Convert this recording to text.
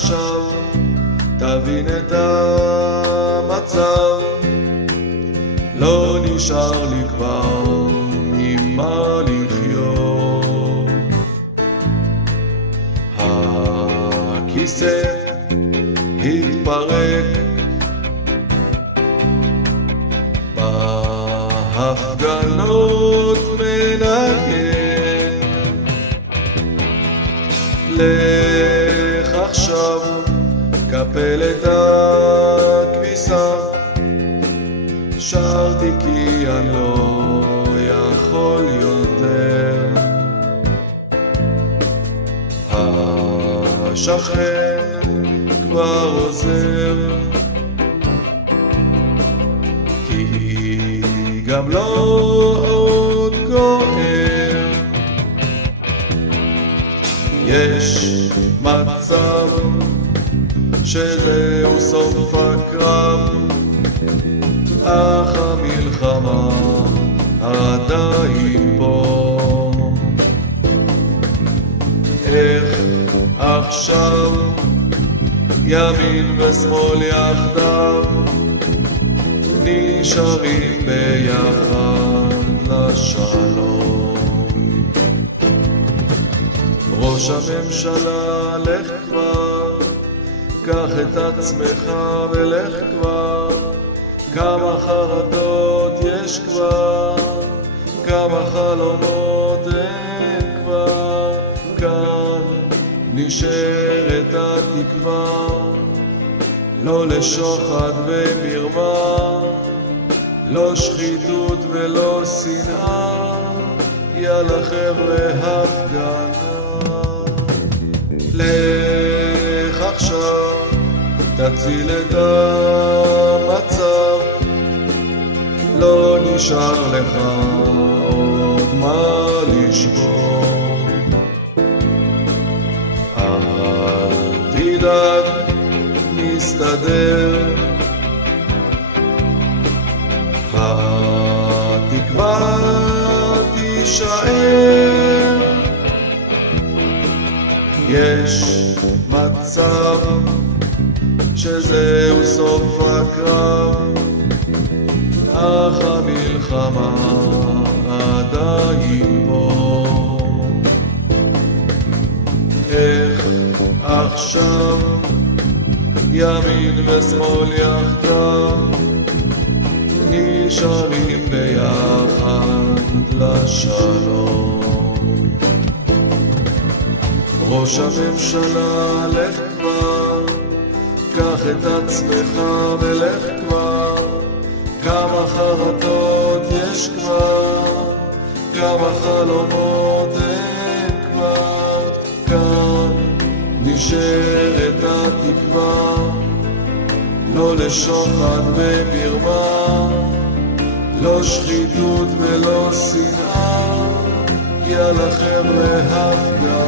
עכשיו תבין את המצב, לא נשאר לי כבר ממה לחיות. הכיסא התפרק בהפגנות מנגן, לך עכשיו קפל את הכביסה, שרתי כי אני לא יכול יותר. השכן כבר עוזר, כי גם לא עוד כואב. יש מצב שזהו סוף הקרב, אך המלחמה עדיין פה. איך עכשיו ימין ושמאל יחדיו נשארים ביחד לשלום? ראש הממשלה, לך כבר, קח את עצמך ולך כבר. כמה חרדות יש כבר, כמה חלומות אין כבר. כאן נשארת התקווה, לא לשוחד ומרמה, לא שחיתות ולא שנאה. יאללה חבר'ה, הפגנה. לך עכשיו תציל את המצב, לא נשאר לך עוד מה לשבור. אל תדאג, נסתדר, התקווה תישאר. יש מצב שזהו סוף הקרב, אך המלחמה עדיין פה. איך עכשיו ימין ושמאל יחדיו נשארים ביחד לשלום? ראש הממשלה, לך כבר, קח את עצמך ולך כבר. כמה חרדות יש כבר, כמה חלומות אין כבר. כאן נשארת התקווה, לא לשוחד ומרמה, לא שחיתות ולא שנאה. יאללה חבר'ה, הפגנה.